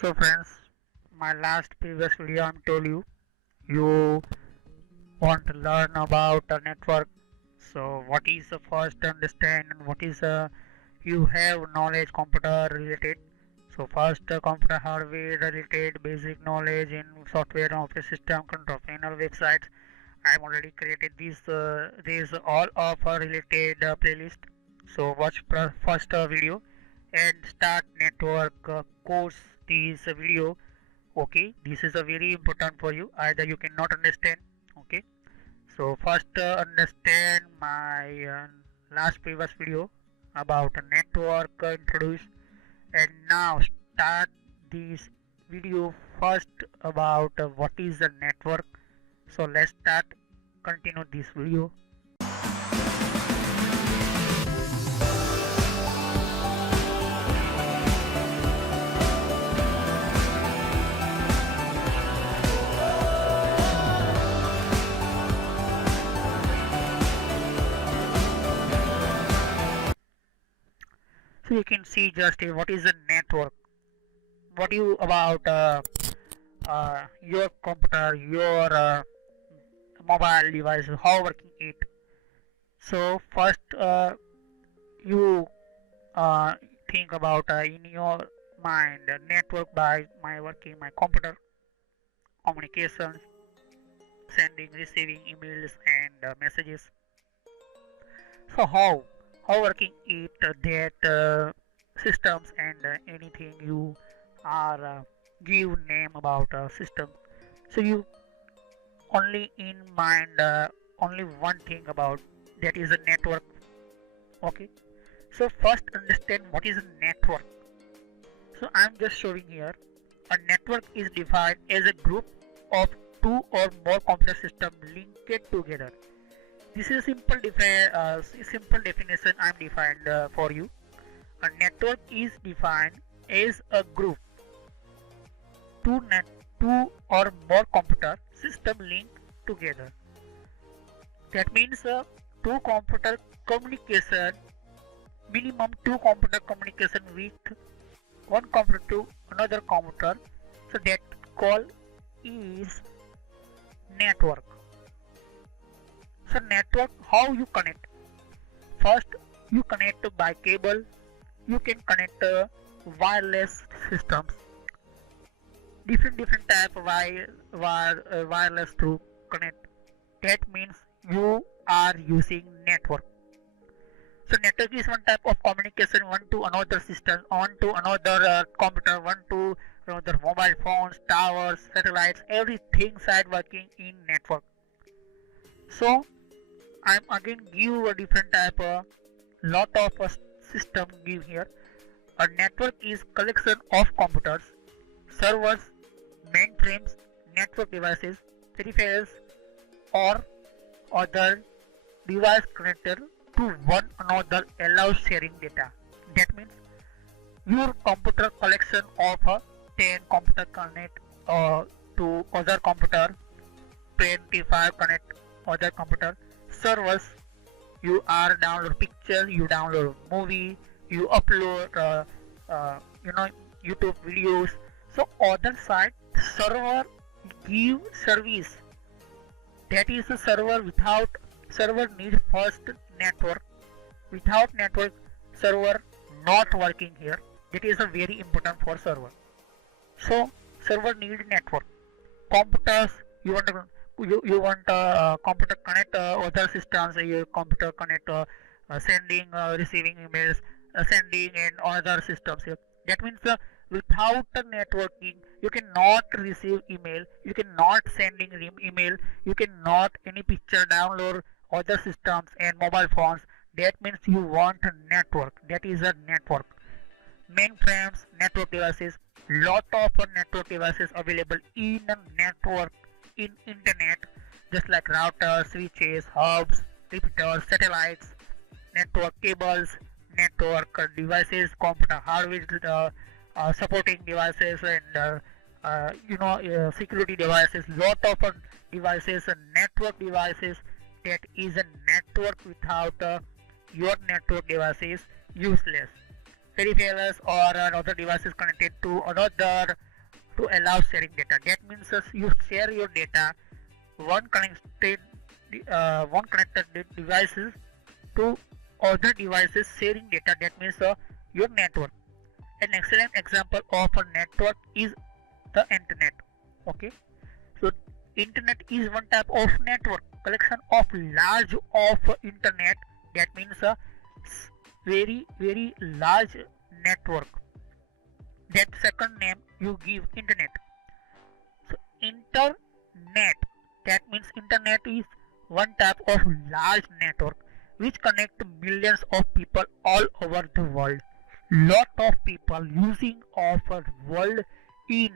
So friends, my last previous video I told you want to learn about a network. So what is the first understand and what is you have knowledge computer related. So first computer hardware related basic knowledge in software and operating system control panel websites. I've already created these all of related playlist. So watch first video and start network course this video. Okay, this is a very important for you, either you cannot understand. Okay, so first understand my last previous video about a network introduced, and now start this video first about what is a network. So let's start, continue this video. So you can see just what is a network. What you about your computer, your mobile device, how working it. So first you uh, think about in your mind network by my working my computer, communications, sending, receiving emails and messages. So how working it that systems and anything you are give name about system. So you only in mind only one thing about that is a network. Okay, so first understand what is a network. So I'm just showing here a network is defined as a group of two or more computer systems linked together. This is a simple definition I'm defined for you. A network is defined as a group two or more computer system linked together. That means two computer communication, minimum two computer communication with one computer to another computer. So that call is network. So network, how you connect? First you connect by cable. You can connect wireless systems, different type of wireless to connect. That means you are using network. So network is one type of communication, one to another system, one to another computer, one to another mobile phones, towers, satellites, everything side working in network. So I'm again give a different type of lot of system give here. A network is collection of computers, servers, mainframes, network devices, peripherals, or other device connected to one another allows sharing data. That means your computer collection of 10 computer connect to other computer, 25 connect other computer, servers, you are download picture, you download movie, you upload YouTube videos. So other side server give service. That is a server. Without server need first network. Without network server not working here. That is a very important for server. So server need network. Computers, you want computer connect other systems. Your computer connect sending, receiving emails, sending and other systems here. That means without the networking you cannot receive email, you cannot sending email, you cannot any picture download other systems and mobile phones. That means you want a network. That is a network. Mainframes, network devices, lot of network devices available in a network in internet, just like routers, switches, hubs, repeaters, satellites, network cables, network devices, computer hardware supporting devices, and security devices, lot of devices, network devices. That is a network. Without your network device is useless. Peripherals or other devices connected to another to allow sharing data. That means you share your data one connected devices to other devices sharing data. That means your network. An excellent example of a network is the internet. Okay, so internet is one type of network, collection of large of internet. That means a very large network. That second name you give internet. So internet, that means internet is one type of large network which connect millions of people all over the world. Lot of people using of a world in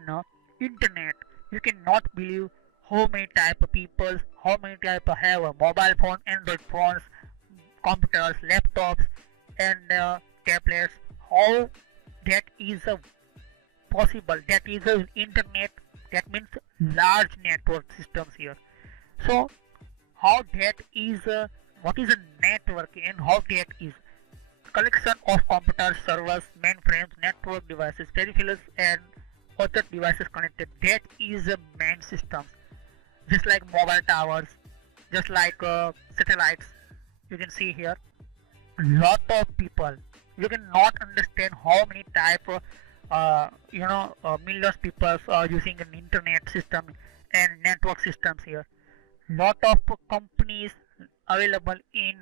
internet. You cannot believe how many type of people, how many type have a mobile phone, Android phones, computers, laptops, and tablets. How that is possible? That is a internet. That means large network systems here. So how that is what is a network and how that is collection of computers, servers, mainframes, network devices, peripherals, and other devices connected. That is a main system. Just like mobile towers, just like satellites. You can see here lot of people. You cannot understand how many type millions people are using an internet system and network systems here. Lot of companies available in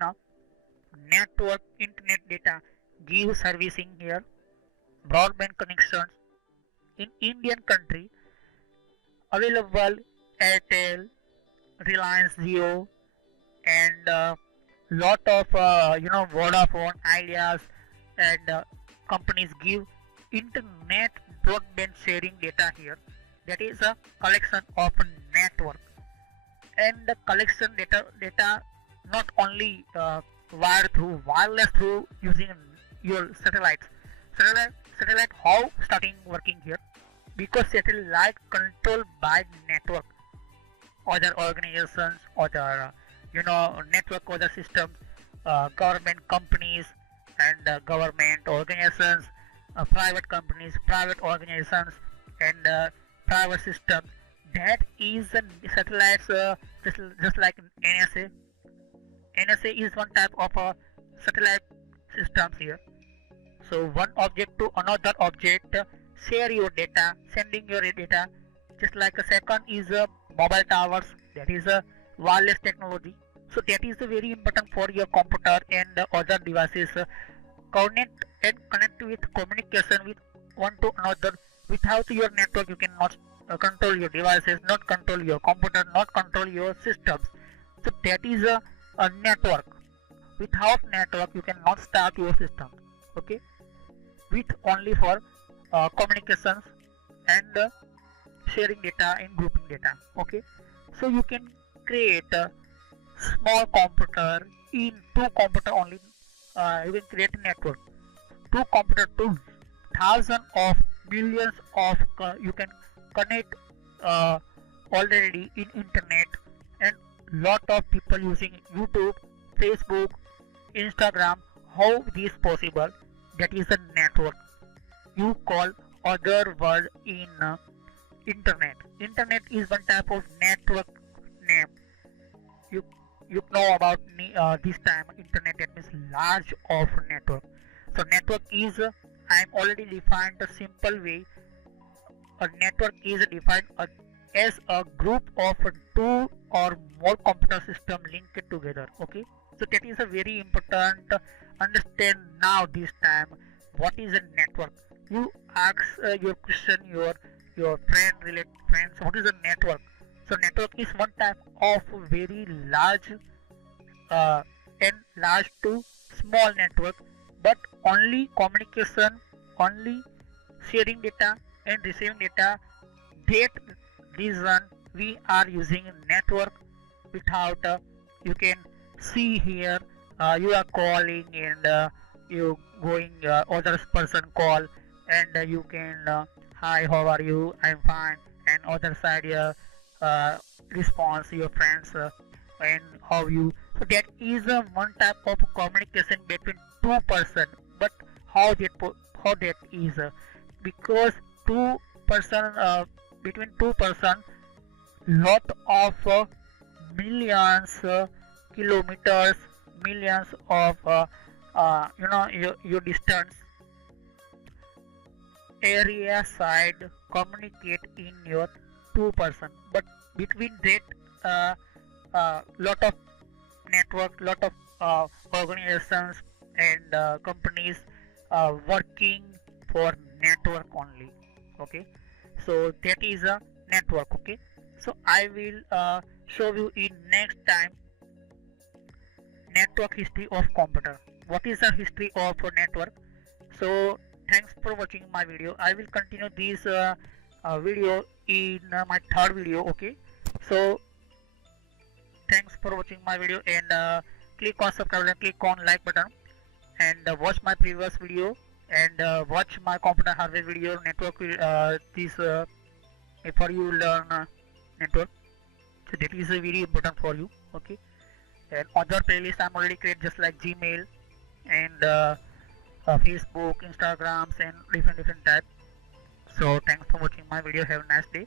network internet data give servicing here. Broadband connections in Indian country available Airtel, Reliance Jio, and lot of Vodafone, Ideas, and companies give internet broadband sharing data here. That is a collection of a network, and the collection data not only wired through wireless through using your satellites. Satellite how starting working here, because satellite controlled by network, other organizations, other network, other systems, government companies, and government organizations, private companies, private organizations, and private systems. That is satellites, just like NSA. NSA is one type of satellite systems here. So one object to another object share your data, sending your data. Just like a second is mobile towers. That is a wireless technology. So that is very important for your computer and other devices. Connect with communication with one to another. Without your network, you cannot control your devices, not control your computer, not control your systems. So that is a network. Without network, you cannot start your system. Okay, with only for communications and sharing data and grouping data. Okay, so you can create a small computer in two computer only. You can create a network. Two computer to thousands of millions of you can connect already in internet, and lot of people using YouTube, Facebook, Instagram. How this possible? That is a network. You call other word in internet. Internet is one type of network name. You you know about this time internet, that means large of network. So network is I am already defined a simple way. A network is defined as a group of two or more computer system linked together. Okay, so that is a very important understand now this time what is a network. You ask your question, your friend, relate friends, what is a network? So network is one type of very large and large to small network, but only communication, only sharing data and receiving data. That reason we are using network. Without you can see here you are calling and you going other person call, and you can hi, how are you, I'm fine, and other side response your friends and how you. So that is one type of communication between two person. But how that is because two person, between two person, lot of millions kilometers, millions of your distance area side communicate in your two person, but between that lot of network, lot of organizations and companies working for network only. Okay, so that is a network. Okay, so I will show you in next time network history of computer. What is the history of a network? So thanks for watching my video. I will continue this video in my third video. Okay, so thanks for watching my video, and click on subscribe and click on like button, and watch my previous video, and watch my computer hardware video network this before you learn network. So that is very important for you. Okay, and other playlist I'm already created, just like Gmail and Facebook, Instagrams, and different type. So thanks for watching my video. Have a nice day.